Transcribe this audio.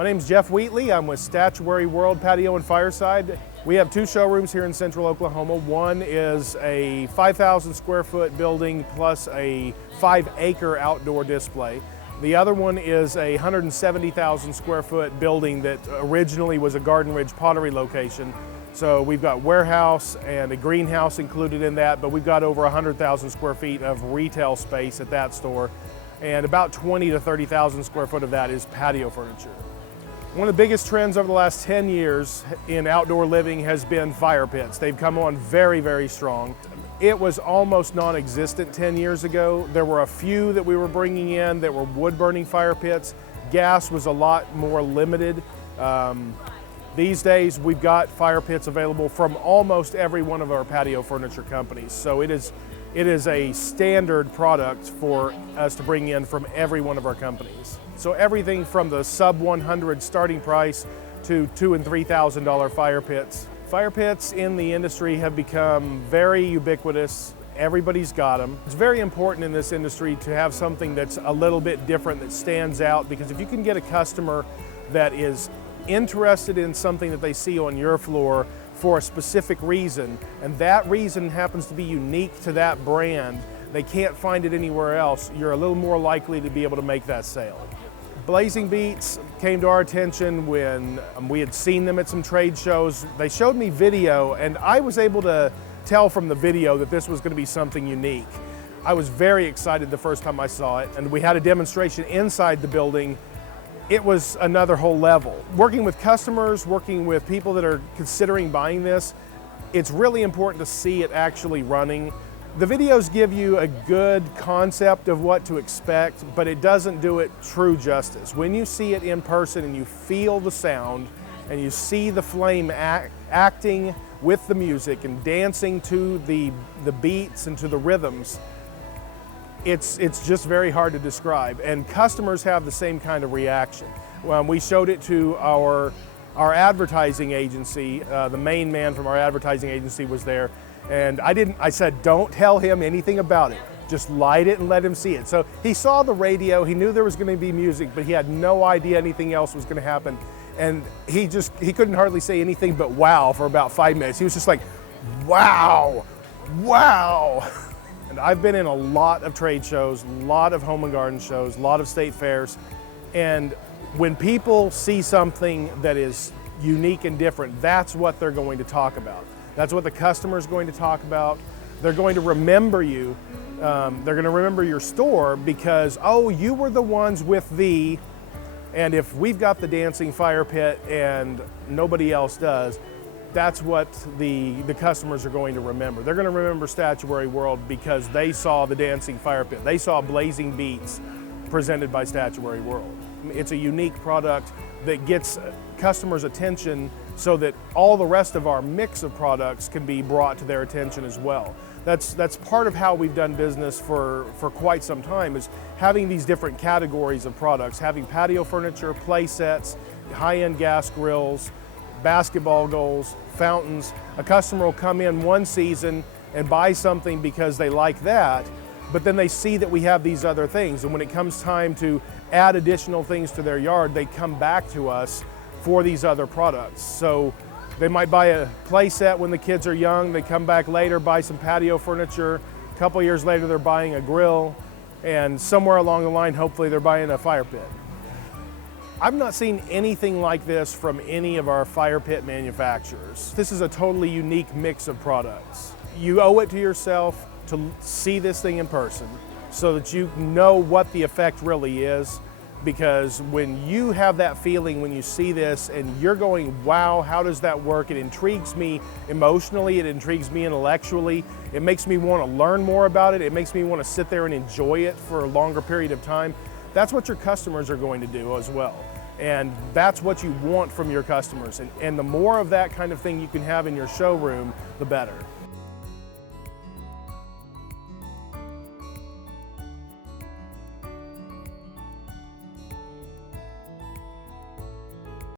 My name's Jeff Wheatley. I'm with Statuary World Patio and Fireside. We have two showrooms here in Central Oklahoma. One is a 5,000 square foot building plus a 5-acre outdoor display. The other one is a 170,000 square foot building that originally was a Garden Ridge pottery location. So we've got warehouse and a greenhouse included in that, but we've got over 100,000 square feet of retail space at that store. And about 20 to 30,000 square foot of that is patio furniture. One of the biggest trends over the last 10 years in outdoor living has been fire pits. They've come on very, very strong. It was almost non-existent 10 years ago. There were a few that we were bringing in that were wood-burning fire pits. Gas was a lot more limited. These days, we've got fire pits available from almost every one of our patio furniture companies. So it is a standard product for us to bring in from every one of our companies. So everything from the sub 100 starting price to $2,000 and $3,000 fire pits. Fire pits in the industry have become very ubiquitous. Everybody's got them. It's very important in this industry to have something that's a little bit different, that stands out, because if you can get a customer that is interested in something that they see on your floor for a specific reason, and that reason happens to be unique to that brand, they can't find it anywhere else, you're a little more likely to be able to make that sale. Blazing Beats came to our attention when we had seen them at some trade shows. They showed me video, and I was able to tell from the video that this was going to be something unique. I was very excited the first time I saw it, and we had a demonstration inside the building. It was another whole level. Working with customers, working with people that are considering buying this, it's really important to see it actually running. The videos give you a good concept of what to expect, but it doesn't do it true justice. When you see it in person and you feel the sound and you see the flame acting with the music and dancing to the beats and to the rhythms, it's just very hard to describe, and customers have the same kind of reaction. We showed it to our advertising agency. The main man from our advertising agency was there, and I said, don't tell him anything about it. Just light it and let him see it. So he saw the radio, he knew there was going to be music, but he had no idea anything else was going to happen. And he couldn't hardly say anything but wow for about 5 minutes. He was just like, wow, wow. And I've been in a lot of trade shows, a lot of home and garden shows, a lot of state fairs. And when people see something that is unique and different, that's what they're going to talk about. That's what the customer is going to talk about. They're going to remember you. They're going to remember your store because, oh, you were the ones with the, and if we've got the dancing fire pit and nobody else does, that's what the customers are going to remember. They're going to remember Statuary World because they saw the dancing fire pit. They saw Blazing Beats presented by Statuary World. It's a unique product that gets customers' attention so that all the rest of our mix of products can be brought to their attention as well. That's part of how we've done business for quite some time, is having these different categories of products, having patio furniture, play sets, high-end gas grills, basketball goals, fountains. A customer will come in one season and buy something because they like that, but then they see that we have these other things, and when it comes time to add additional things to their yard, they come back to us for these other products. So they might buy a play set when the kids are young, they come back later, buy some patio furniture, a couple years later they're buying a grill, and somewhere along the line hopefully they're buying a fire pit. I've not seen anything like this from any of our fire pit manufacturers. This is a totally unique mix of products. You owe it to yourself to see this thing in person so that you know what the effect really is, because when you have that feeling when you see this and you're going, wow, how does that work? It intrigues me emotionally, it intrigues me intellectually, it makes me want to learn more about it, it makes me want to sit there and enjoy it for a longer period of time. That's what your customers are going to do as well. And that's what you want from your customers. And the more of that kind of thing you can have in your showroom, the better.